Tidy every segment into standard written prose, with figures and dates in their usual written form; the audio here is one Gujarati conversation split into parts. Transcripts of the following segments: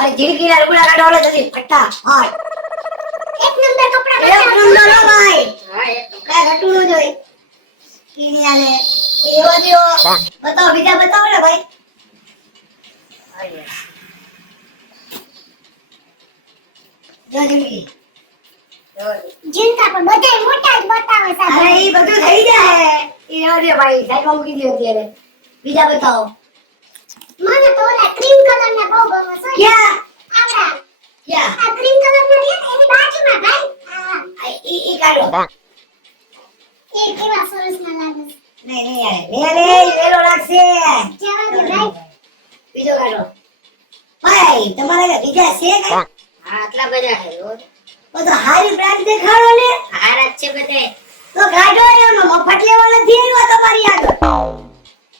મારી જીણકીના લુગડા કાઢો લે જલ્દી ફટા હાય એક નંબર કપડા એક નંબર હો ભાઈ હા એક કાય ઘટું ન જોઈ કીનિયાને એવો દિયો બતાવો બીજા બતાવો ને ભાઈ જો જીણકી જીનકા પણ બધાય મોટા જ બતાવે છે અરે ઈ બધું થઈ જાય ઈ એવો દિયો ભાઈ સાઈડમાં મૂકી દો અત્યારે બીજા બતાવો મને તો ઓલા ક્રીમ કલરના બહુ ગમે છે ક્યાં આવડા ક્યાં આ ક્રીમ કલરનો છે એની બાજુમાં ભાઈ ઈ કાઢો એ કેવા સરસ ના લાગે છે નહીં યાર લે વેલો લાગશે જવા દે ભાઈ બીજો કાઢો ભાઈ તમારે બીજા છે કઈ હા આટલા બધા છે તો હારી બ્રાન્ડ દેખાડો ને હારા જ છે બધાય તો કાઢો ને એનો મફત લેવા નથી આવ્યો તમારી આગળ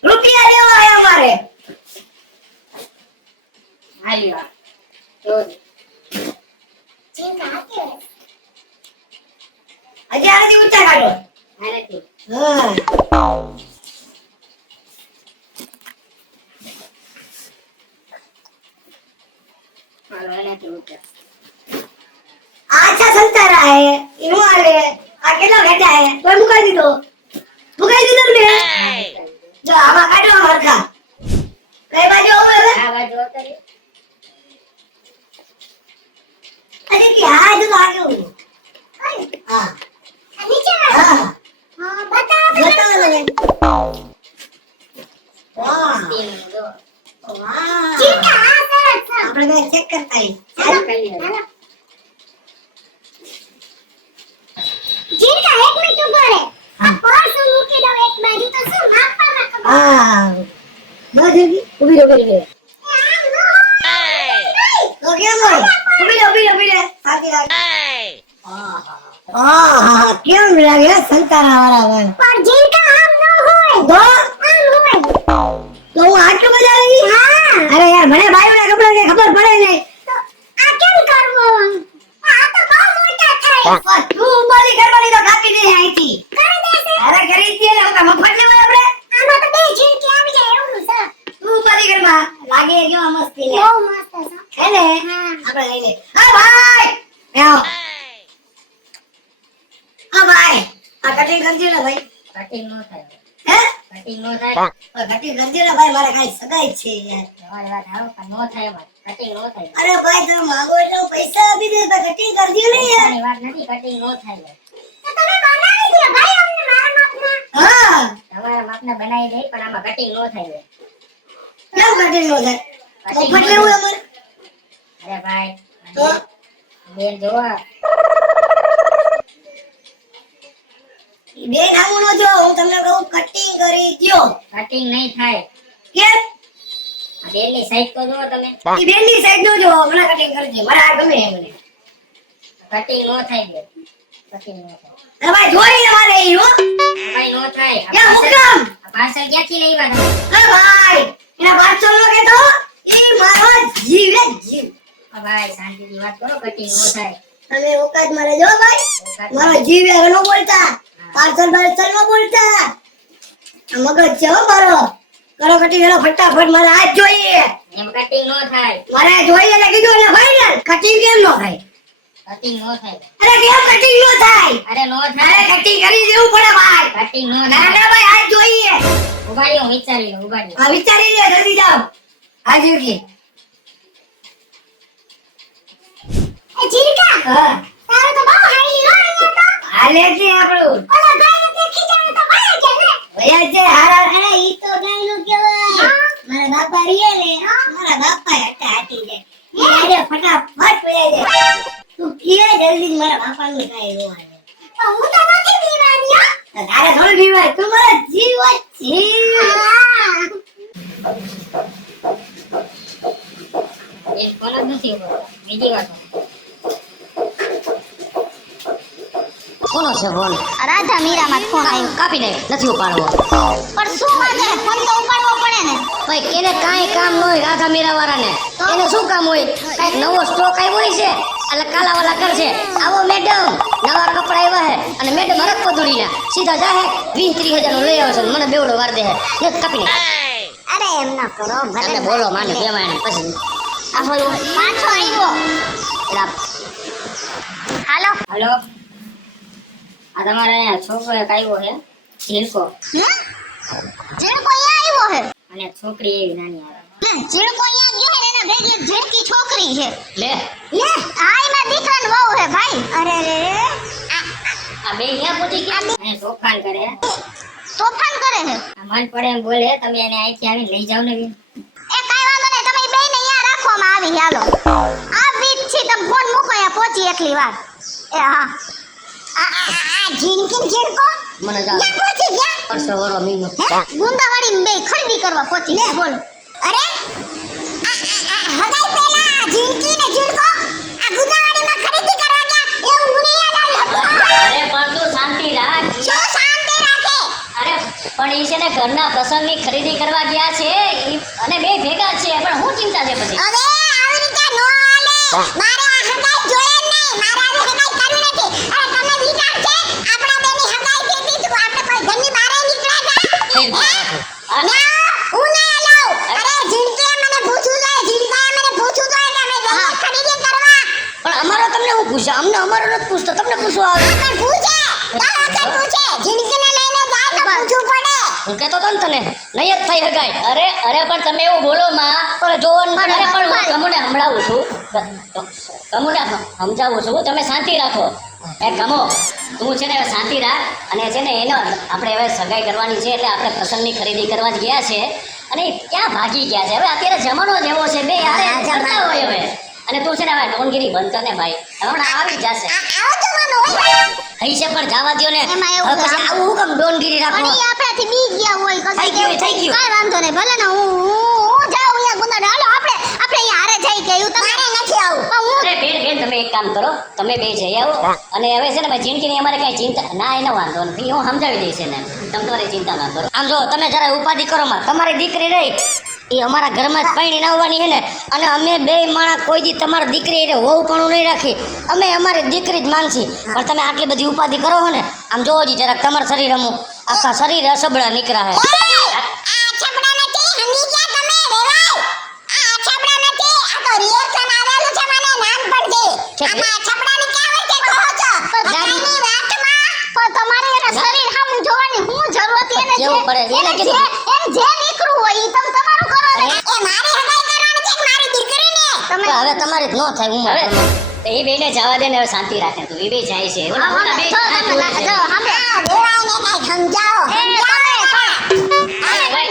રૂપિયા લેવા આવ્યા મારે હાલી વા જો જીનકા હાથે હજી આનાથી ઊંચા કાઢો હારેથી હા હાલો એનાથી ઊંચા આછા સંતારા હે એનું આલે આ કેટલા ઘટા હે તો મુકાઈ દીધો ને જો આમાં કાઢો હરખા કઈ બાજુ આવું હવે આ બાજુ ઉતારી અરે કે હા જો આગે હું હા આ નીચે વાળો હા હા બતાવો બતાવો ને વાહ તીન જો વાહ જીનકા આ સરસ છે આપણે બે ચેક કરતા આવીએ. ચાલ કરી લે હાલો જીનકા એક મિનિટ ઉભો રહે આ પર્સ મૂકી દો એક બાજુ તો શું માપવામાં ખબર હા બસ ઉભી રહો કરી દે આમ નો તો કેમ હોય ઉભી રહે સાચી વાત હા કેમ લાગે સંતારા વાળા હોય પણ જીનકા આમ નો હોય તો આમ હોય તો હું આટલું બધા આવી હા અરે યાર મને બાયુના કપડા ને ખબર પડે નહીં તો આ કેમ કરવો આ તો બહુ મોટા થાય પણ તું ઉંમરની કરવાની તો કાપી દે અહીંથી કરી દેશે અરે કરી દે ને હું મફત લેવા આપણે આમાં તો બે જીનકી આવી જાય એવું છે તું ઉંમરની ઘરમાં લાગે કેવા મસ્તી લે બહુ મસ્ત છે હે ને હા આપણે લઈ લે હા ભાઈ આવો હા ભાઈ આ કટિંગ કરજો ને ભાઈ કટિંગ નો થાય હે કટિંગ નો થાય કટિંગ કરજો ને ભાઈ મારે કાઈ સગાઈ છે યાર તમારી વાત આવો પણ નો થાય ભાઈ કટિંગ નો થાય અરે ભાઈ તમે માંગો એટલે હું પૈસા આપી દે તો કટિંગ કરજો ને યાર તમારી વાત નથી કટિંગ નો થાય તો તમે બનાવી દો ભાઈ અમને મારા માપના હા તમારા માપને બનાવી દે પણ આમાં કટિંગ નો થાય કેમ કટિંગ નો થાય મફત લેવું અમારે અરે ભાઈ તો બેન જોવા બેન આવું નો જો હું તમને કહું કટિંગ કરી દ્યો કટિંગ નહીં થાય કેમ આ બેનની સાઈઝ તો જુઓ તમે ઈ બેનની સાઈડ નો જો મને કટિંગ કરજે મારે આ ગમે છે મને કટિંગ નો થાય બેન કટિંગ નો થાય અરે ભાઈ જોઈ મારે ઈ હો ભાઈ નો થાય ક્યાં હુકમ આ પાર્સલ ક્યાંથી લઈ આવ્યા તમે અરે ભાઈ એના પાછળ નો કે તો ઈ મારો જીવ હે જીવ આ ભાઈ શાંતિથી વાત કરો કટિંગ નો થાય તમે ઓકાત મારે જો ભાઈ મારો જીવ હે નો બોલતા પાછળ પાછળ નો બોલતા આ મગજ છે હો મારો કરો કટિંગ એનો ફટાફટ મારે આજ જોઈએ એમ કટિંગ નો થાય મારે જોઈએ એટલે કીધું એટલે ભાઈ ને કટિંગ કેમ નો થાય કટિંગ નો થાય અરે કેમ કટિંગ નો થાય અરે નો અરે થાય કટિંગ કરી દેવું પડે ભાઈ કટિંગ નો ના થાય ના ભાઈ આજ જોઈએ ઉભાડી હું વિચારી લઉં ઉભાડી આ વિચારી લે જલ્દી જાઓ આજ ઉઠી એ જીનકા હા તારો તો બહુ હાઈ લો અહીંયા તો હાલે છે આપણું ઓલા ભાઈને દેખી જાવ તો વયા જાય ને ભૈયા છે હારા અરે ઈ તો ડાયલોગ કહેવાય મારા બાપા રીએ ને મારા બાપા હતા હાટી જાય ઈ આરે ફટાફટ વયા જાય તું કે જલ્દી મારા બાપાનું કાઈ નો આવે તો હું તો નથી પીવાની હો તો તારે થોડું જીવાય તું મારા જીવ જ છે એ ફોન જ નથી ઉભો બીજી વાત કોનો છે ફોન રાધા મીરામાં ફોન આવ્યો કાપી દે નથી ઉપાડવો પણ શું વાંધો છે ફોન તો ઉપાડવો પડે ને ભાઈ એને કાંઈ કામ ન હોય રાધા મીરા વાળાને એને શું કામ હોય કાંઈક નવો સ્ટોક આવ્યો હોય છે એટલે કાલાવાલા કરશે આવો મેડમ નવા કપડા આવ્યા હે અને મેડમ હરક પધુડીના સીધા જાહે 20-30 હજારનું લઈ આવે છે મને બેવડો વાર દે હે કાપી દે અરે એમ ના કરો તમે બોલો માની બેમાની પછી આ બોલો પાછો આવ્યો. હાલો. હાલો આ તમારે છોકરો એક આવ્યો છે ઝીણકો ઝીણકો અહીંયા આવ્યો હે. અને છોકરી એવી નાની આવે ઝીણકો અહીંયા ગયો હે ને એના ભેગી એક ઝીણકી છોકરી છે. લે આ એના દીકરાનો વહુ હે ભાઈ. અરે રે આ બે અહીંયા પૂછી ગયા અને તોફાન કરે તોફાન કરે હે. આ મન પડે એમ બોલે તમે એને અહીંથી આવીને લઈ જાવ ને બેન. એ કાઈ વાંધો નહીં, તમે બેયને અહીંયા રાખવામાં આવી. હાલો આ વીજ છે, તમે ફોન મૂકો, અહીંયા પહોંચી એકલી વાર. એ હા આ ઝીણકી ઝીણકો મને જા ક્યાં પહોંચી ગયા? પરસો વરો મીનો ગુંદાવાડી બે ખરીદી કરવા પહોંચી લે. બોલ. અરે હગાઈ પેલા ઝીણકી ને ઝીણકો આ ગુંદાવાડીમાં ખરીદી કરવા ગયા એવું મને યાદ આવ્યું. અરે પણ તું શાંતિ રાખ. શું શાંતિ રાખે? અરે પણ ઈ છે ને ઘરના પ્રસંગની ખરીદી કરવા ગયા છે અને બે ભેગા છે પણ હું ચિંતા છે પછી. હવે આવી રીતે નો હાલે. મારે આ હગાઈ જોઈએ જ નહીં. મારે આ હગાઈ કરવી નથી. અરે તમે વિચાર છે આપણા બેની હગાઈ થઈ હતી તો આપણે કોઈ ઘરની બહાર નીકળ્યા હતા? ના, હું ના લાવ. અરે ઝીણકીએ મને પૂછ્યું છે, ઝીણકાએ મને પૂછ્યું છે કે અમે બેની ખરીદી કરવા. પણ અમારો તમને હું પૂછે અમને અમારો નથી પૂછતો તમને પૂછવા આવે પણ પૂછે ચાલો કે પૂછે. ઝીણકીને લઈને જાય તો પૂછવું પડે. હું કહેતો તો ને તને નહીં જ થઈ હગાય અરે અરે પણ તમે એવું બોલો માં. પણ જોવાનું અરે પણ હું કમુને સંભળાવું છું કમુને સમજાવું છું તમે શાંતિ રાખો. એ કમો તું છે ને હવે શાંતિ રાખ અને છે ને એનો આપણે હવે સગાઈ કરવાની છે એટલે આપણે પ્રસંગની ખરીદી કરવા જ ગયા છે અને ઈ ક્યાં ભાગી ગયા છે. હવે અત્યારે જમાનો જ એવો છે બે યારે કરતા હોય હવે અને તું છે ને હવે ડોનગીરી બંધ કર ને ભાઈ હમણાં આવી જ જશે. આવો જવાનો હોય. થઈ છે પણ જવા દ્યો ને એમાં એવું હવે પછી આવું હું કેમ ડોનગીરી પણ રાખો ઈ આપણાથી બી ગયા હોય કદાચ. થઈ ગયું, થઈ ગયું. કાંઈ વાંધો નહીં. ભલે ને હું જાઉં અહીંયા ગુંદાને. હાલો આપણે અહીંયા હારે જઈ કે એવું તમારે નથી આવું. પણ હું અરે બેન બેન તમે એક કામ કરો તમે બે જઈ આવો અને હવે છે ને ભાઈ જિંદગીની અમારે કઈ ચિંતા ના એનો વાંધો નથી હું સમજાવી દઈશ એને તમે તમારી ચિંતા ના કરો. આમ જો તમે જરા ઉપાધિ કરો માં તમારી દીકરી રહી એ અમારા ઘરમાં જ પૈણી આવવાની છે ને અને અમે બે માણા કોઈ દી તમારી દીકરી એટલે વહુ પણ નહીં રાખી અમે અમારી દીકરી જ માનશી પણ તમે આટલી બધી ઉપાધિ કરો છો ને આમ જોવો જી જરાક તમારું શરીર અમુક આખા શરીર અસબડા નીકળ્યા છે આ છબડા નથી સમજી ગયા તમે વેવાય. આ છબડા નથી. આ તો રિએક્શન આવેલું છે મને નાનપણથી. આમાં છબડાને ક્યાં વચ્ચે કહો છો? બધાની વાતમાં પણ તમારે એના શરીર સામું જોવાની હું જરૂર હતી. એને કેવું પડે? એને કીધું. એમ જે નીકળવું હોય ઈ તમે તમારું કરો ને. એ મારી હગાઈ કરવાની છે કે મારી દીકરીને? તમે પણ હવે તમારી જ ન થાય ઉંમર હવે તો એ બેને જવા દે ને હવે શાંતિ રાખે તું એ બે જાય છે ઓલા મોટા બે જો હાથ તમે જોડે છે. જો સાંભળો. વેવાયને કાંઈ સમજાવો. ભાઈ.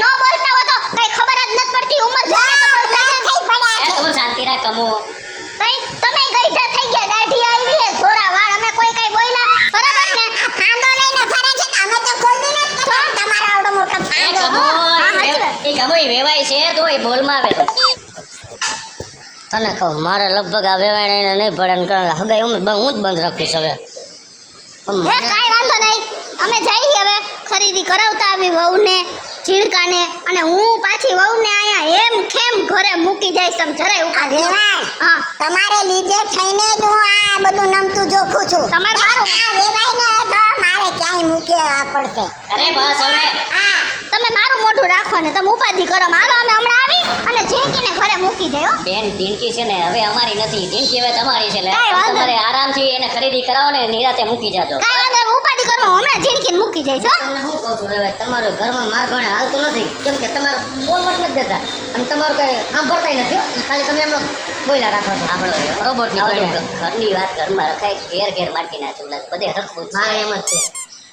નો બોલતા હો તો કઈ ખબર જ નથી પડતી. ઉંમર જોઈને તો થઈ પડ્યા એ છે. તું શાંતિ રાખ કમો. તમે ગઈઢા થઈ ગયા. દાઢી આવી છે, થોડા વાળ. અમે કોઈ કઈ બોલ્યા બરાબર ને? આ ફાંદો લઈને ફરે છે કે અમે તો ખોલી ન તમારો આવડો મોટો એ ફાંદો. કમો હા, સાચી વાત. એ કમો એ વેવાય છે તો એ બોલમાં આવે તો તને કહું મારે લગભગ આ વેવાણ એને નહીં પડે ને કારણ હગાઈ હું જ બંધ રાખીશ હવે પણ હે કાંઈ વાંધો નહીં. અમે જઈએ હવે ખરીદી કરાવતા આવી વહુને ઝીણકાને અને હું પાછી વહુને અહીંયા એમ ખેમ ઘરે મૂકી જઈશ. તમે જરાય ઉપાધિ ન કરો. હા તમારે લીધે થઈને જ હું આ બધું નમતું જોખું છું. તમારે મારું આ વેવાઈને તો મારે ક્યાંય મૂકવા પડશે. અરે બસ હવે હા તમે મારું મોઢું રાખો ને તમે ઉપાધિ કરો. હાલો અમે હમણાં આવી અને ઝીણકીને ઘરે મૂકી જાય. હો બેન ઢીંકી છે ને હવે અમારી નથી ઢીંકી હવે તમારી છે એટલે કાંઈ વાંધો તમારે આરામથી એને ખરીદી કરાવો ને નિરાતે મૂકી જાજો. કાંઈ વાંધો નહીં. ઉપાધિ કરો. હમણાં ઝીણકીને મૂકી જઈશ. હો તમને શું કહું છું હવે તમારું ઘરમાં માર ભાણે હાલતું નથી કેમ કે તમારું બોલવા જ નથી દેતા અને તમારું કઈ સાંભળતા નથી હો. ખાલી તમે એમનો બોલ્યા રાખો છો સાંભળો રોબોટ નીકળ્યો ઘરની વાત ઘરમાં રખાય ઘેર ઘેર માટી ના ચૂલા બધે હરખું જ છે. મારે એમ જ છે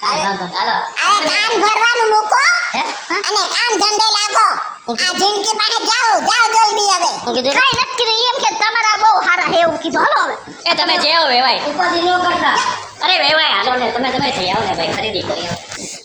કાંઈ વાંધો નહીં. હાલો અરે કામ ભરવાનું મૂકો હે અને કામ ધંધે લાગો. આ જિંદગી પાસે જાઓ જલ્દી હવે. હું કીધું કાંઈ નથી કીધું. એમ કે તમારા બહુ સારા હે એવું કીધું. હાલો હવે. એ તમે જેવો વેવાય ઉપાધિ ન કરતા અરે વેવાય હાલો ને તમે જઈ આવો ને ભાઈ ખરીદી કરી આવો.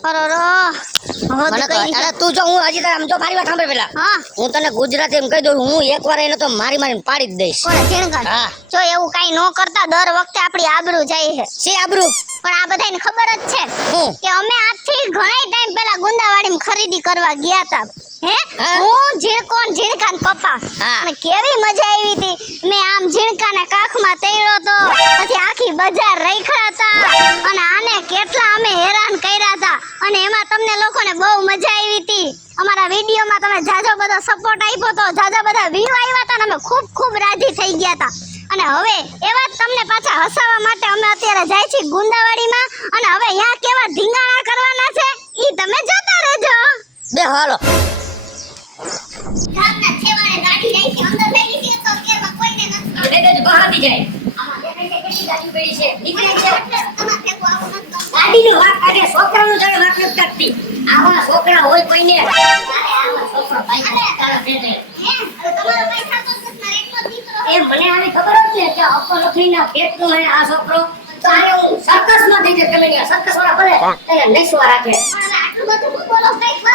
મને કહો, અરે તું જો હું હજી તારે આમ જો મારી વાત સાંભળ પેલા હા હું તને ગુજરાતી એમ કહી દઉં હું એકવાર એને તો મારીને પાડી જ દઈશ કોને ઝીણકા? હા જો એવું કાંઈ ન કરતા દર વખતે આપણી આબરૂ જાય છે. શી આબરૂ પણ આ બધાને ખબર જ છે હું કે અમે આજથી ઘણા ટાઈમ પહેલા ગુંદાવાડીમાં ખરીદી કરવા ગયા હતા. હે હા? હું ઝીણકો ને ઝીણકા ને પપ્પા હા. અને કેવી મજા આવી હતી. મેં આમ ઝીણકાના કાખમાં તેડ્યો તો પછી આખી બજાર રખડા હતા અને આને કેટલા અમે હેરાન કર્યા હતા અને એમાં તમને લોકોને બહુ મજા આવી હતી. અમારા વિડીયો વિડીયોમાં તમે જાજો બધો સપોર્ટ આપ્યો તો, જાજા બધા વ્યૂ આવ્યા હતા ને અમે ખૂબ ખૂબ રાજી થઈ ગયા હતા. અને હવે એવા જ તમને પાછા હસાવવા માટે અમે અત્યારે જાય છીએ ગુંદાવાડીમાં, અને હવે અહીંયા કેવા ધીંગાણા કરવાના છે ઈ તમે જોતા રહેજો. બે હાલો ગામના છેવાડે ગાડી રહી છે, અંદર લઈ લીધી તો કેમાં કોઈને નથી. બે બે બહાર આવી જાય આમાં દેખાય છે કેટલી ગાડી પડી છે નીકળી છે. છે તમારે ફેંકવું આવું નથી ગમતું. ગાડીની વાત કાઢે છોકરાનું જાણે વાત નથી કરતી. આવા છોકરા હોય કોઈને અરે આવો છોકરો ભાઈ તારા ફેટે હે હવે તમારો પૈસા તો નથી, મારે એટલો દીકરો. એ મને આવી ખબર હતી ને કે અપ્પો લખીના પેટનો હે આ છોકરો. તો આને હું સર્કસમાં દઈ દે તમે અહીંયા સર્કસ વાળા ભલે એને નેસવા રાખે. પણ આટલું બધું હું બોલો કઈ હવે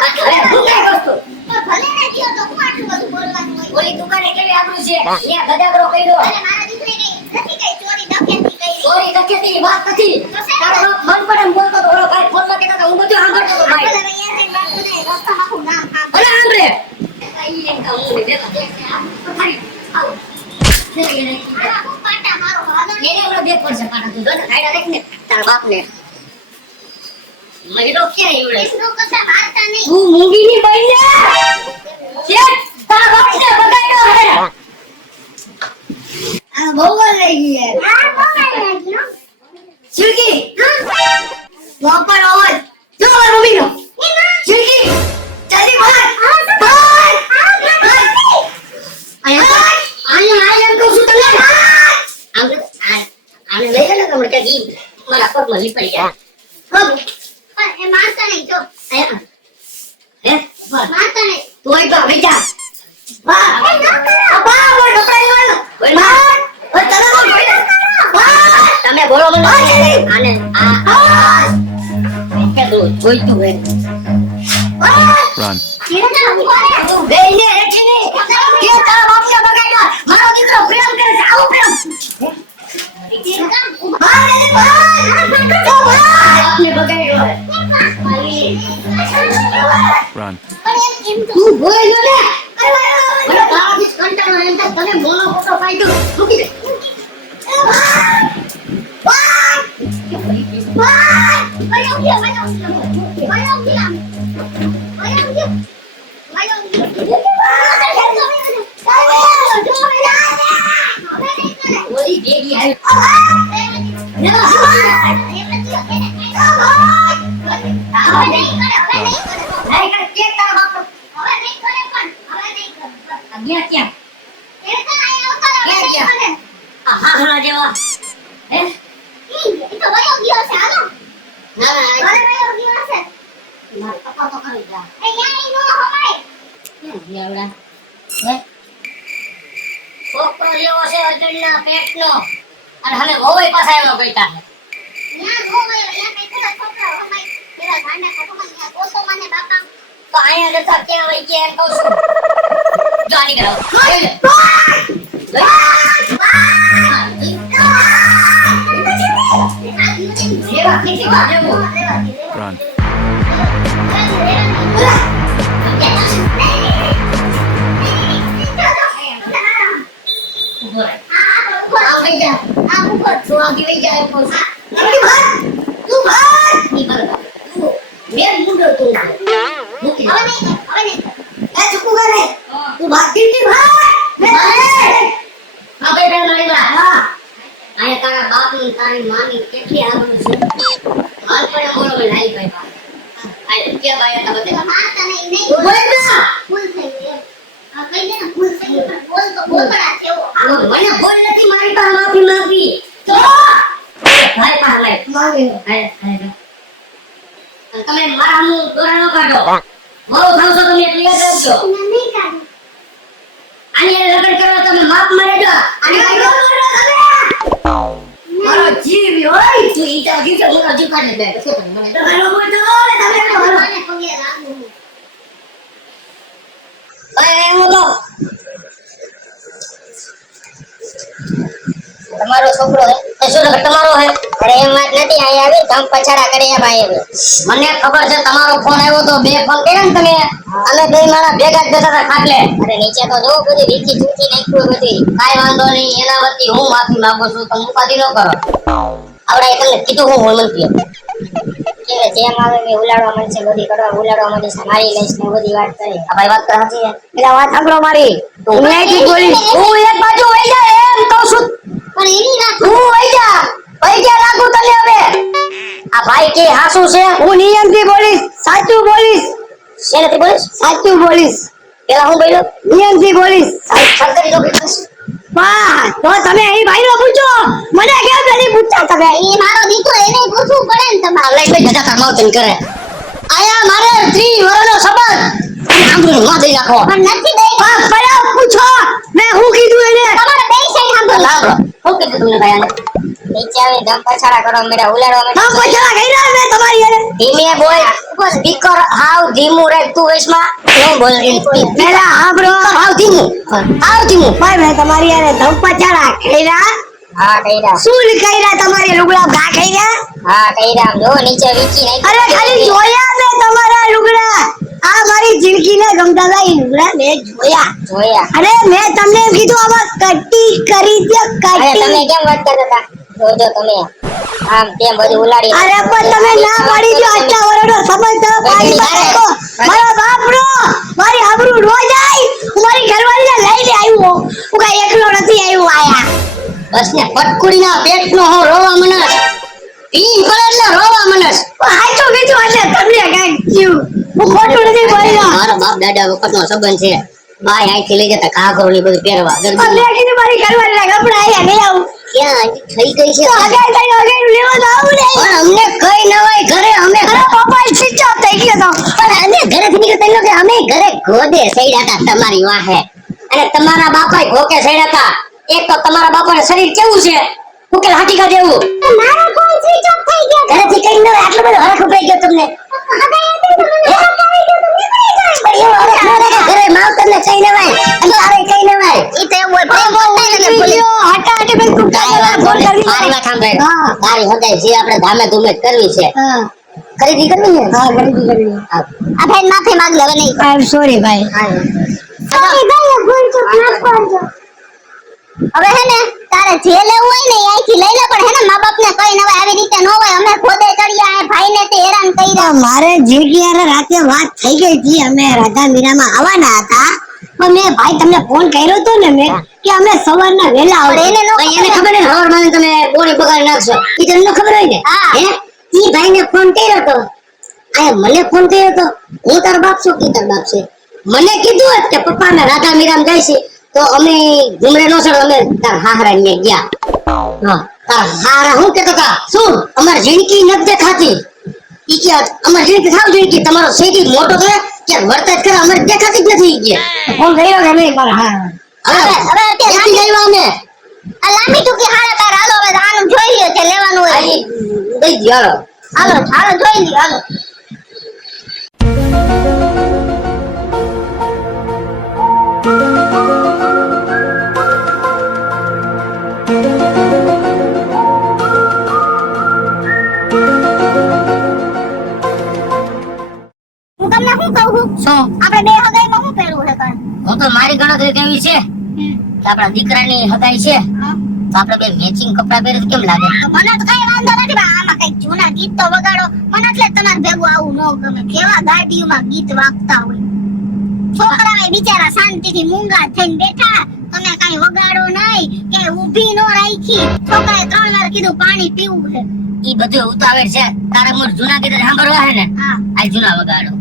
હું કઈ વસ્તુ પણ ભલે ને કયો તો હું આટલું બધું બોલવાનું હોય. ઓલી દુકાને કેવી આબરૂ છે અહીંયા ગદાગરો કર્યો. અરે મારા દીકરી નથી કઈ ચોરી ડકેતી કરી. ચોરી ડકેતીની વાત નથી. તારો બાપ મન પડે એમ બોલતો તો ઓલો ભાઈ ફોનમાં કહેતા હતા, હું બધું સાંભળતો હતો ભાઈ. ભલે અહીંયા જઈને વાત બનાય, રસ્તામાં આખું ગામ કામ. ભલે સાંભળે ઈ એમ કહું હું દેખો દેખ ખાલી આવ આના હું પાટા મારો હાલો ને. એને ઓલો દેખ પડશે પાટા તું જો ને ખાયડા દેખ ને તારા બાપને મહિલો ક્યાં એવડે કૃષ્ણ કશા મારતા નહીં. તું મૂંગીની બઈને છે તારા બાપને બગાડ્યો હે આ બહુ વાર લઈ ગઈ યાર. આ પકડ લાગ્યો. ચીલકી વાપર અવાજ જો મારા મમ્મીનો ચીલકી જલ્દી ભાગ ભાગ અહીંયા અહીંયા એમ કહું છું તમને આને લઈ ગયો ને તમને કે ઈ મારા પગમાં લીપડી ગયા કબ પણ એ મારતા નહીં જો. આયા હે મારતા નહીં. તું આઈ તો બેટા વાહ એ ન કરો. વાહ બોલ કપડા લેવાનો બોલ વાહ ઓય તને બોલ વાહ તમે બોલો મને આને આ કે તું જોઈતું હે Run. ધીરે ધીરે ઊભો રહે. તું બેઈને હેઠી ને કે તારા બાપને બગાડ્યો મારો દીકરો પ્રેમ કરે છે આવો પ્રેમ એકદમ ઊભો. ભાગ જલ્દી ભાગ તો ભાગ બાપને બગાડ્યો હે Run. પણ એમ તો તું બોલ જો ને અરે વાહ મને તારાથી કંટાળો એમ થાય તને બોલો ફોટો પાડ્યો મૂકી દે વયો ગયો, વયો ગયો. વયો ગયો. વયો ગયો. વયો ગયો. ઓલી ભેગી આવી લાઈ કર કે તારા બાપ આ ગયા ક્યાં આ હાહલા જેવા હે ના ના મારા પપ્પા તો કરી જા કેમ ગયા હે છોકરો જેવો છે અજણના પેટનો અને હવે વહુય પાછા એનો બેટા તો અહીંયા જતા ક્યાં વઈ ગયા એમ કહું છું જો આની કરાવો લઈ લે જેવા ખીચી જેવું Run. ઉભો રહે આ વઈ જા તું આગી વઈ જા એમ કહું છું તું ભાગ ઈ બરાબર તું મેં મુંડો તું મૂકી દે. એ ચૂપ કરે તું ભાગતી નથી ભાગ મે હા ભાઈ બેન મારી વાત હા અહીંયા તારા બાપની તારી માની કેટલી આબરૂ છે હાલ પડે બોલો ભાઈ લાઈ ભાઈ બા આ કે ભાઈ હતા બધે બોલ ના મને બોલ નથી મારી પાસે માફી માંગવી તો ભાઈ પાસે લાઈ માંગે હાય હાય તમે મારા મું દોરાનો કાઢો મારો થાવ છો તમે એટલે યાદ રાખજો આની હારે લગ્ન કરવા તમે માપ મારે જો અને મારો જીવ હોય તું ઈ તાર જીવ મારો જીવ કાઢી દે તો મને તમારો મોટો ને તમે તમારો હું તો તમારો છોકરો હે એ શું તમારો હે અરે એમ વાત નથી આઈ આવી ધમ પછાડા કરી આ ભાઈ મને ખબર છે તમારો ફોન આવ્યો તો બે ફોન કર્યા ને તમે અમે બે માણા ભેગા જ બેઠા હતા ખાટલે અરે નીચે તો જો બધી રીચી ચૂકી નાખ્યું બધી કાઈ વાંધો નહીં એના વતી હું માફી માંગુ છું તમે ઉપાધિ ન કરો આવડા એ તમને કીધું હું મન કીધું કે જેમ આવે મેં ઉલાડવા માંડશે, બધી કરવા ઉલાડવા માંડીશ, મારી લઈશ ને બધી વાત કરી. આ ભાઈ વાત તો સાચી છે. એટલે વાત સાંભળો મારી, હું અહીંયાથી બોલીશ, હું એક બાજુ વહી જા એમ કહું છું. પણ એની વાત તું વહી ગયા રાખું તને હવે. આ ભાઈ કે હાસુ છે. હું નિયમથી બોલીશ, સાચું બોલીશ, શેનાથી બોલીશ? સાચું બોલીશ, પેલા હું બોલ્યો? નિયમથી બોલીશ. સરકારી નોકરી કરશ. વાહ, તો તમે એ ભાઈનો પૂછો, મને કેમ નથી પૂછતા તમે? એ મારો દીકરો, એને પૂછવું પડે ને તમારે. લઈ ભાઈ જતા તાર માવતર કરે. આયા મારે 30 વર્ષનો સંબંધ. આંબરૂ માં દઈ નાખો. પણ નથી દઈ. હા, પેલા પૂછો, મેં હું કીધું એને? તમારે બે સાઈડ સાંભળો. લાવો. શું કીધું તમને ભાઈ આને? નીચે આવી ધમ પછાડા કરવા માંડ્યા, ઉલાડવા નામ માંડ્યા. પછાડા કર્યા મેં તમારી એને. ધીમે બોલ. સ્પીકર હાવ ધીમું રાખ તું વૈશમાં. નો બોલ. પેલા હાંભળો, હાવ ધીમું. હાવ ધીમું. ભાઈ મેં તમારી એને ધમ પછાડા કર્યા. હા કઈરા. શું કર્યા તમારી લુગડા ઘા કર્યા? હા કઈરા. જો નીચે વીચી નાખી. અરે ખાલી જોયા મેં તમારા લુગડા. આ મારી જિંદગીને ગમતા હતા એ લુગડા મેં જોયા. જોયા. અરે મેં તમને એમ કીધું આમાં કટી કરી દે, અરે તમે કટી. કેમ વાત કરતા હતા? જોજો તમે આમ તેમ બધું ઉલાડી. અરે પણ તમે ના પાડી દો, આટલા વર્ષનો સંબંધ તમે પાડી નાખો. મારા બાપનો મારી આબરૂ નો જાય. હું મારી ઘરવાળીને લઈને આવ્યો, હું કાંઈ એકલો નથી આવ્યો આયા. બસ ને પટકુડીના પેટનો હું રોવા મનસ. પીન પડે એટલે રોવા મનસ. હાચું કીધું એટલે તમને કાંઈક થયું. હું ખોટું નથી બોલ્યો. મારો બાપ દાદા વખતનો સંબંધ છે. ભાઈ અહીંથી લઈ જતા ઘાઘરો ને બધું પહેરવા. પણ મેં કીધું મારી ઘરવાળીના કપડાં આયા નહીં આવું. ક્યાં થઈ ગઈ છે? તો અગાઈ કઈ અગાઈ લેવા તો આવું નહીં. પણ અમને કઈ નવાય ઘરે અમે અરે મોબાઈલ સ્વિચ ઓફ થઈ ગયો તો. પણ અમે ઘરેથી નીકળતા એટલે કે અમે ઘરે ગોદે સડ્યા હતા તમારી વાહે. અને તમારા બાપાએ ઘોકે સડ્યા હતા. એક તો તમારા બાપાનું શરીર કેવું છે? ઉકેલ હાટીકા જેવું. મારો ફોન સ્વિચ ઓફ થઈ ગયો. ઘરેથી કઈ નવાય આટલો બધો હરખ ઉપાઈ ગયો તમને. ઘરે માવતરને કઈ નવાય અને તારે કઈ નવાય. ઈ તો એવું હોય. ભાઈ બોલતા ને ભૂલી. હટા હટી ભાઈ તું તારી વાત ફોન સાંભળ. કરી. મારી વાત સાંભળ. હા. તારી હગાઈ જે આપણે ધામે ધૂમે જ કરવી છે. હા ખરીદી કરવી ને? હા ખરીદી કરવી. હા. આ ભાઈ માફી માંગ લે હવે નહીં. આઈ એમ સોરી ભાઈ. સોરી ભાઈ ભૂલ ચૂક માફ કરજો. હવે હે ને તારે જે લેવું હોય ને એ અહીંથી લઈ લે, પણ હે ને મા બાપને કઈ ન હોય, આવી રીતે ન હોય. અમે ખોદે ચડ્યા, આ ભાઈને તે હેરાન કર્યા. મારે જીગીયારે રાતે વાત થઈ ગઈ હતી, અમે રાધા મીરામાં આવવાના હતા. પણ મેં ભાઈ તમને ફોન કર્યો હતો ને મેં કે અમે સવારના વહેલા પણ આવડે. એને નો ભાઈ એને ખબર ને હવારમાં તમે બોરી બગાડી નાખશો. ઈ તમને ન ખબર હોય ને? હા. હે? ઈ ભાઈને ફોન કર્યો તો. આ મને ફોન કર્યો તો. હું તારો બાપ છું કે તારો બાપ છે? મને કીધું હોત કે પપ્પા ને રાધા મીરામ જાય છે તો અમે ઘુમરે નો સર અમે તાર હાહરા ને ગયા. હા. તાર હારા હું કહેતો હતા? શું? અમાર જિંદગી નથી દેખાતી. ઈ કે અમાર જિંદગી થાવ જોઈએ કે તમારો સેટી મોટો છે કે વર્ત જ કરે અમારે દેખાતી જ નથી ઈ કે. ફોન કર્યો કે નહીં મારા? હા હવે હવે અત્યારે એથી જ આવ્યા અમે. આ લાંબી ટૂંકી હારા તાર હાલો. હવે આનું જોઈ લ્યો જે લેવાનું હોય. આઈ દઈ દ્યો હાલો. હાલો જોઈ લ્યો હાલો. હું તમને શું કહું છું? શું? આપણે બે હગાઈમાં શું પહેરવું છે કાંઈ? હું તો મારી ગણતરી કેવી છે કે આપણા દીકરાની હગાઈ છે તો આપણે બે મેચિંગ કપડા પહેરે તો કેમ લાગે? તો મને તો કઈ વાંધો નથી, પણ આમાં કઈક જૂના ગીત તો વગાડો. મને એટલે તમારે ભેગું આવું ન ગમે. કેવા ગાડીઓમાં ગીત વાગતા હોય. છોકરાએ બિચારા શાંતિથી મૂંગા થઈને બેઠા, તમે કઈ વગાડો નહીં કે ઊભી નો રાખી. છોકરાએ 3 વાર કીધું પાણી પીવું છે. ઈ બધું ઉતાવળ છે. તારે મોર જૂના ગીત સાંભળવા હે ને? હા આ જૂના વગાડો.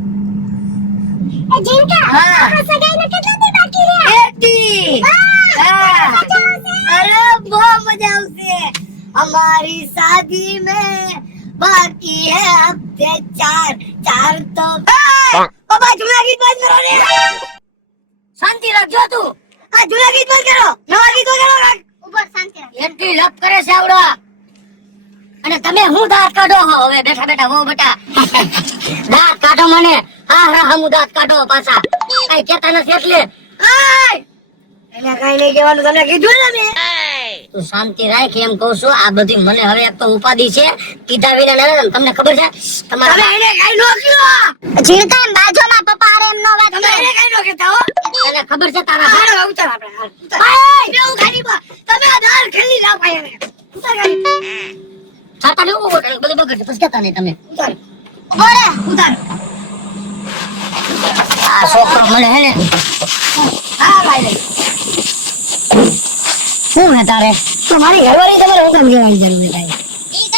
એ જીનકા હા. આપણે સગાઈના કેટલા દી બાકી રહ્યા? એટી. હા. અરે બહુ મજા આવશે. हमारी शादी में बाकी है हफ्ते 4 तो बाबा जूना गीत बंद करो ने. शांति રાખજો તું. આ જૂના ગીત બંધ કરો, નવા ગીત વગાડો. ઉપર શાંતિ રાખ. એટલી લપ કરે છે આવડા. અને તમે હું દાંત કાઢો હો હવે બેઠા બેઠા હો બેટા. દાંત કાઢો મને. હા હા હું દાંત કાઢો પાછા. કઈ કહેતા નથી એટલે. આય એને કઈ નહીં કહેવાનું, તમને કીધું ને મેં. તું શાંતિ રાખ એમ કહું છું. આ બધી મને હવે એક તો ઉપાધિ છે. કીધા વિના ના રહે. તમને ખબર છે તમે તમારા એને કઈ નો કયો. જીનકા બાજુમાં પપ્પા હારે એમ નો વાત તમે કરે. એને કઈ નો કહેતા હો. એને ખબર છે તારા હાલો ઉતાર આપણે. હાલ, ઉતાર. બેઉ ખાલી તમે આ દાળ ખેલી લાવ ભાઈ એને. ઉતાર ગાડી. છાતા ને ઉભો બધું બગડશે પછી કહેતા નહીં તમે. ઉતાર. બોરે ઉતાર આ છોકરો મને હે ને હા ભાઈ શું હે તારે તો મારી ઘરવાળી તમારે હુકમ કહેવાની જરૂર નથી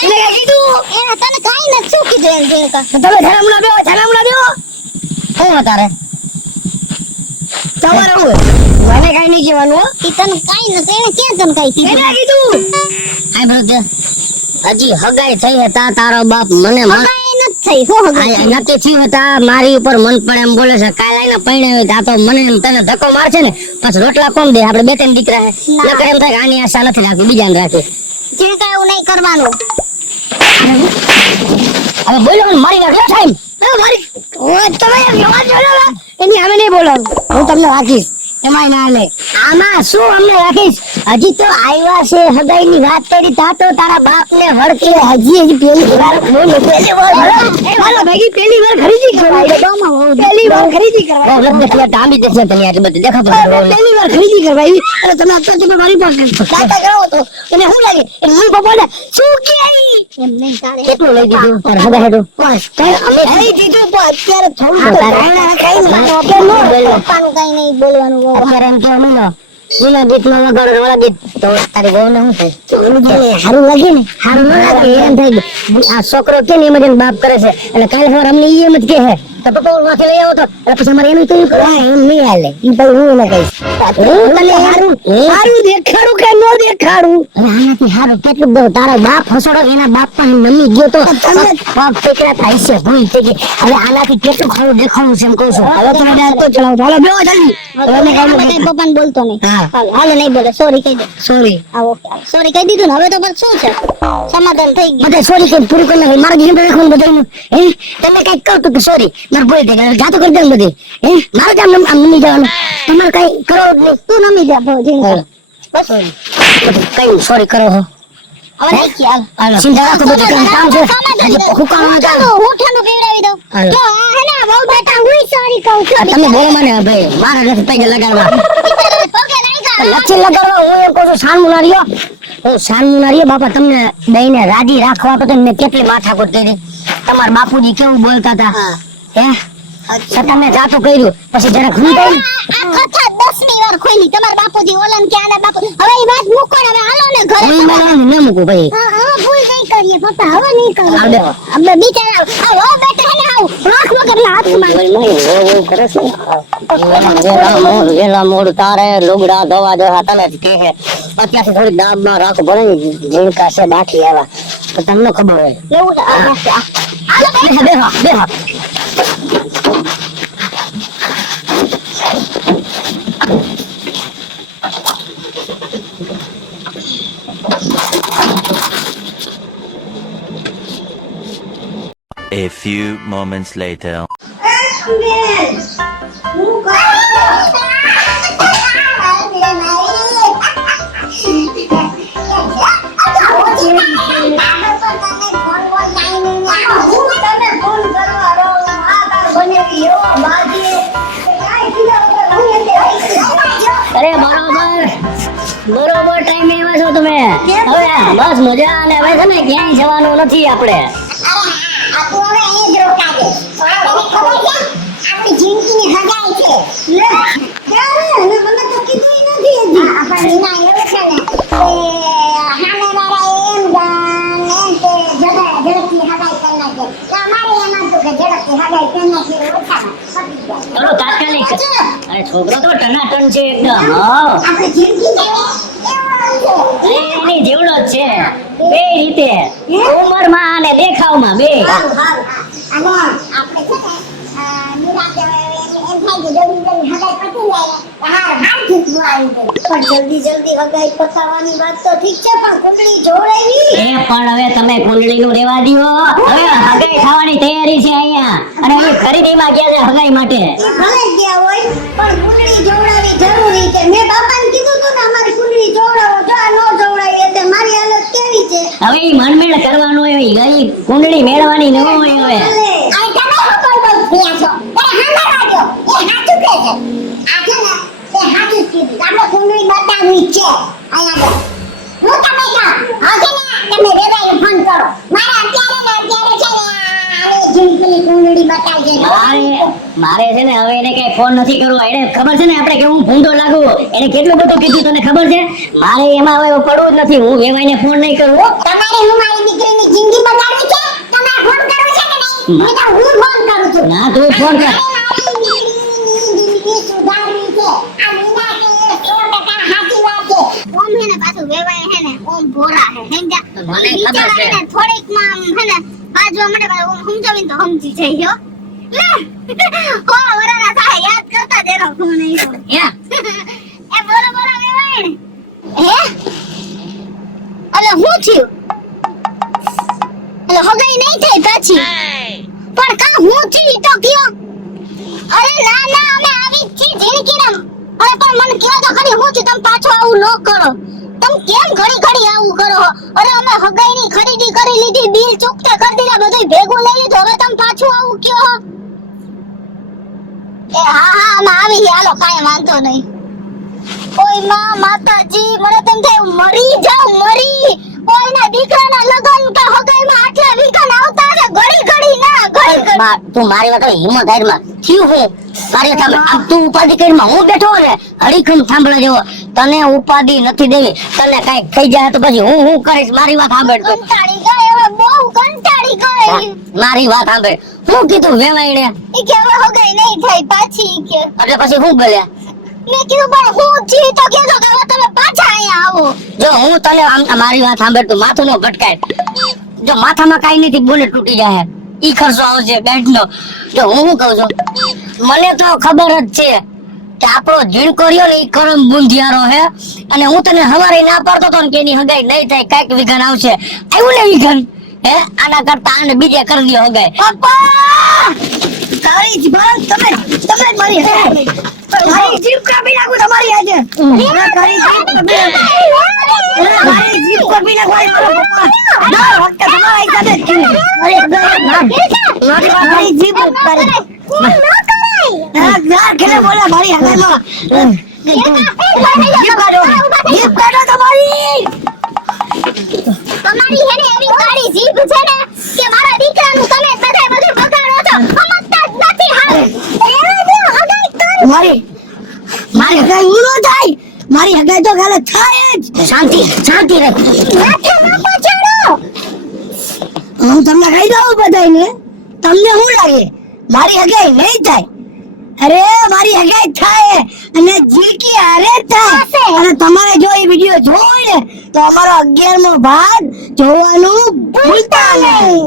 એને કઈ કીધું એને તને કાઈ નથી શું કીધું એમ દેણકા તો તમે ધરામણા બેહો શું હે તારે તમારે હું મને કઈ નહીં કહેવાનું હો ઈ તને કાઈ નથી એને ક્યાં તને કાઈ કીધું એને કીધું હાય બ્રધર હજી હગાઈ થઈ હતા તારો બાપ મને હગાઈ નથી થઈ હો હગાઈ નક્કી થયું હતા મારી ઉપર મન પડે એમ બોલે છે કાલ આઈને પૈણે આ તો મને એમ તને ધક્કો મારશે ને પછી રોટલા કોણ દે આપણે બે ત્રણ દીકરા હે નકર એમ થાય કે આની આશા નથી રાખવી બીજાને રાખી જીણકા એવું નહીં કરવાનું હવે બોલો ને મારી નાખ ટાઈમ મારી તમે વ્યવહાર જોડો એની સામે નહીં બોલવાનું હું તમને રાખીશ એમાં ના લે આમાં શું અમને રાખીશ હજી તો આવ્યા છે હગાઈ ની વાત કરી તા તો તારા બાપ ને વળકે હજી પેલી વાર બોલો પેલી વાર હાલો ભાઈ પહેલી વાર ખરીદી કરવાય પહેલી વાર ખરીદી કરવાય આંબી દેશે તને આટલી બધી દેખા પહેલી વાર ખરીદી કરવાય અને તમે અત્યારે તમે મારી પાસે દાતા કરો તો તને શું લાગે એ મમ્મી પપ્પા ને શું કે એમ નહીં તારે કેટલું લઈ દીધું તાર હગા હેડું બસ અમે લઈ દીધું તો અત્યારે થોડું તો ધારણા કઈ પપ્પાનું કાઈ નહીં બોલવાનું બહુ. અત્યારે એમ કે મિલો મિલો ગીત નો વગાડો વાળા ગીત તો તારી બહુ ને શું થાય સારું લાગે ને સારું ન લાગે એમ થાય આ છોકરો કે એમ જ બાપ કરે છે એટલે કાલે સવારે અમને એમ જ કે હે તો પપ્પા માથે લઈ આવો તો એટલે પછી અમારે એનું તો એમ નહીં હાલે એ પછી હું એને કહીશ હું તને સારું દેખાડું કે ન દેખાડું અરે આનાથી સારું કેટલું બધું તારા બાપ હસોડો એના બાપ પણ નમી ગયો તો પગ પકડા થાય છે ભૂલ થઈ ગઈ હવે આનાથી કેટલું ખરું દેખાડું છે એમ કહું છું હવે તમે ડાલ તો ચલાવો હાલો બેહો જલ્દી હવે કાઈ પપ્પાને બોલતો નહીં હા હાલો નહીં બોલે સોરી કહી દે સોરી આવો સોરી કહી દીધું ને હવે તો બસ શું છે સમાધાન થઈ ગયું બધા સોરી કઈ પૂરું કરી નાખે મારા જીવન રાખવાનું બધાનું હે તમે કઈક કરતું કે સોરી મારે બોલી દે જાતો કરી દે બધી હે મારે જ આમ નમી જવાનું તમારે કઈ કરો જ નહીં તું નમી જા બહુ જીણકા બસ કઈ સોરી કરો હો હવે નહીં કે હાલ ચિંતા રાખો બધું કામ છે હજી હુકાવાનું ચાલો હું ઠંડુ પીવડાવી દઉં હાલો. જો આ હે ને બહુ બેટા હું સોરી કહું છું તમે બોલો મને ભાઈ મારા નથી પૈસા લગાડવા બિચારાને પગે લાગ્યા નથી લગાડવા હું એમ કહું છું સાનમું ના રહ્યો હું સાનમું ના રહ્યો બાપા તમને દઈને રાજી રાખવા તો મેં કેટલી માથાકૂટ કરી તમારા બાપુજી કેવું બોલતા હતા હે છતાં મેં જાતું કર્યું પછી જરાક હું આ કથા 10મી વાર ખોલી તમારા બાપુજી ઓલન કે આના બાપુ હવે ઈ વાત મૂકો ને હવે હાલો ને ઘરે હું મને ન મૂકું ભાઈ હા હવે ભૂલ નહીં કરીએ પપ્પા હવે નહીં હાલ કરીએ બેહો. હવે બિચારા આવો બેટા ને આવ રાખ વગરના હાથમાં વેલા મોડું તારે લુગડા ધોવા દેવા તને જ કહે અત્યારથી થોડી દાબમાં રાખો ભલે ને ઝીણકા છે બાકી આવ્યા તો તમને ખબર હોય લેવું હાલો બેહો બેહો બેહો A few moments later. અરે બરોબર ટાઈમે આવ્યા છો તમે હવે બસ મજા અને હવે છે ને ક્યાંય જવાનું નથી આપણે આપો હવે અહીં જ રોકાજે તને ખબર છે આપણી જિંદગીની હગાઈ છે લે ક્યારે મને તો કીધું નથી હજી આપણે વિના એવું છે ને કે હામે વાળા એમ ગાન એમ કે ઝડપથી હગાઈ કરી નાખે તો અમારે એમ હતું કે ઝડપથી હગાઈ કરી નાખી ઓછામાં પતી જાય ચલો તાત્કાલિક અરે છોકરો તો ટનાટન છે એકદમ હા આપણી જિંદગી છે એની જેવડો જ છે બે રીતે ઉંમરમાં અને દેખાવમાં બે સારું સારું અને આપણે છે ને નિરાતે એમ થાય કે જલ્દી જલ્દી હગાઈ પતી જાય હાર હાર જીતવું આવી ગયું પણ જલ્દી જલ્દી હગાઈ પતાવવાની વાત તો ઠીક છે પણ કુંડળી જોડાવી એ પણ હવે તમે કુંડળીનું રેવા દ્યો હવે હગાઈ ખાવાની તૈયારી છે અહીંયા અને અમે ખરીદીમાં ગયા છે હગાઈ માટે ભલે ગયા હોય પણ કુંડળી જોડાવી જરૂરી છે મેં બાપાને કીધું હતું ને અમારી કુંડળી જોડાવો જો આ નો જોડાવી એટલે મારી હાલત કેવી છે હવે ઈ મનમેળ કરવાનો હોય ઈ કુંડળી મેળવાની ન હોય હવે આ તમે હોકર બોલ થયા છો તારે હાંભળવા દો એ હાચું કહે છે આ છે ને તે હાચું જ કીધું આપણે કુંડળી બતાવવી છે અહીંયા હું તમે કહો હા છે ને તમે રેવાઈ ફોન કરો મારે અત્યારે ને અત્યારે છે ને પેલી કુંડળી બતાવજે. મારે છે ને હવે એને કઈ ફોન નથી કરવો. એને ખબર છે ને આપણે કે હું ભૂંડો લાગુ. એને કેટલું બધું કીધું તને ખબર છે. મારે એમાં હવે પડવું જ નથી. હું વેવાઈને ફોન નહીં કરું હો. તમારે હું મારી દીકરીની જિંદગી બગાડવી છે? તમારે ફોન કરવો છે કે નહીં? હું તો હું ફોન કરું છું. ના તું ફોન કર. મારી દીકરીની જિંદગી સુધારવી છે. આ મીના કે 100% સાચી વાત છે. ઓમ હે ને પાછું વેવાય હે ને ઓમ ભોરા હે હેંજા મને ખબર છે. ને થોડીક માં આમ હે ને બાજવા માટે ઓમ સમજાવીને તો સમજી જાય હો વરાના થાય યાદ કરતા જ એનો ફોન આવ્યો હે એ બોલો બોલો વેવાય ને હે અલે હું થયું અલે હગાઈ નહીં થઈ પાછી પણ કા હું થયું તો કયો અરે ના ના અમે આવી જ છી જિંદગીના અરે પણ મને કયો તો ખરી હું થયું તમે પાછો આવું ન કરો તમે કેમ ઘડી ઘડી આવું કરો છો? અરે અમે હગાઈની ખરીદી કરી લીધી બિલ ચૂકતે કરી દીધા બધું ભેગું લઈ લીધું હવે તમે પાછું આવું કયો છો? એ હા હા અમે આવી ગયા હાલો કાંઈ વાંધો નહીં. ઓય માં માતાજી મને તેમ થાય મરી જાઉં મરી કોઈના દીકરાના લગન કે હગાઈમાં આટલા વિઘન આવતા છે ઘડી ઘડી ના ઘડી ઘડી તું મારી વાત હિંમત હારમાં થયું હું મારી વાત આમ તું ઉપાધિ કરીમાં હું બેઠો ને હરીખમ સાંભળવા જેવો. તને ઉપાધિ નથી દેવી. તને કઈ થઈ જાય તો પછી હું કરીશ. મારી વાત સાંભળ તું. કંટાળી ગઈ હવે બહુ કંટાળી ગઈ મારી વાત સાંભળ. હું કીધું વેવાઈને ઈ કે હવે હગાઈ નહીં થાય પાછી ઈ કે એટલે પછી હું બોલ્યા. મેં કીધું પણ હું જી તો કીધું કે હવે તમે પાછા અહીંયા આવો જો હું તને આમ મારી વાત સાંભળ તું માથું નો ભટકાય. જો માથામાં કઈ નથી બોલે તૂટી જાય ઈ ખર્ચો આવશે બેડ નો. જો હું શું કહું છું મને તો ખબર જ છે કે આપણો ઝીણકો રહ્યો ને ઈ કરમ બુંધિયારો હે. અને હું તને હવારે ના પાડતો તો ને કે એની હગાઈ નહીં થાય કઈક વિઘન આવશે. આવ્યું ને વિઘન હે આના કરતા આને બીજે કરી દો હગાઈ. પપ્પા તારી જીભ તમે મારી મારી જીભ કાપી નાખું તમારી આજે તારી જીભ કાપી નાખું પપ્પા દર વખતે તમારા સાથે જ થયું. મારી જીભ તારી ખેલે બોલા મારી હગાઈમાં જીભ કાઢો તમારી તમારી હેને એવી કાળી જીભ છે ને કે મારા દીકરાનું તમે બધાય બધું બગાડો છો સમજતા જ નથી હાલ એવા જે હગાઈ કરી મારી હગાઈ ઊનો થાય. મારી હગાઈ તો ગાલે થાય જ. શાંતિ રહે. માથે ન પછાડો હું તમને કહી દઉં બધાયને તમને શું લાગે મારી હગાઈ નહીં થાય? અરે મારી હગાઈ થાય અને જીકી હારે થાય. અને તમારે જો એ વિડિયો જોવો ને તો અમારો 11મો ભાગ જોવાનું ભૂલતા નહીં.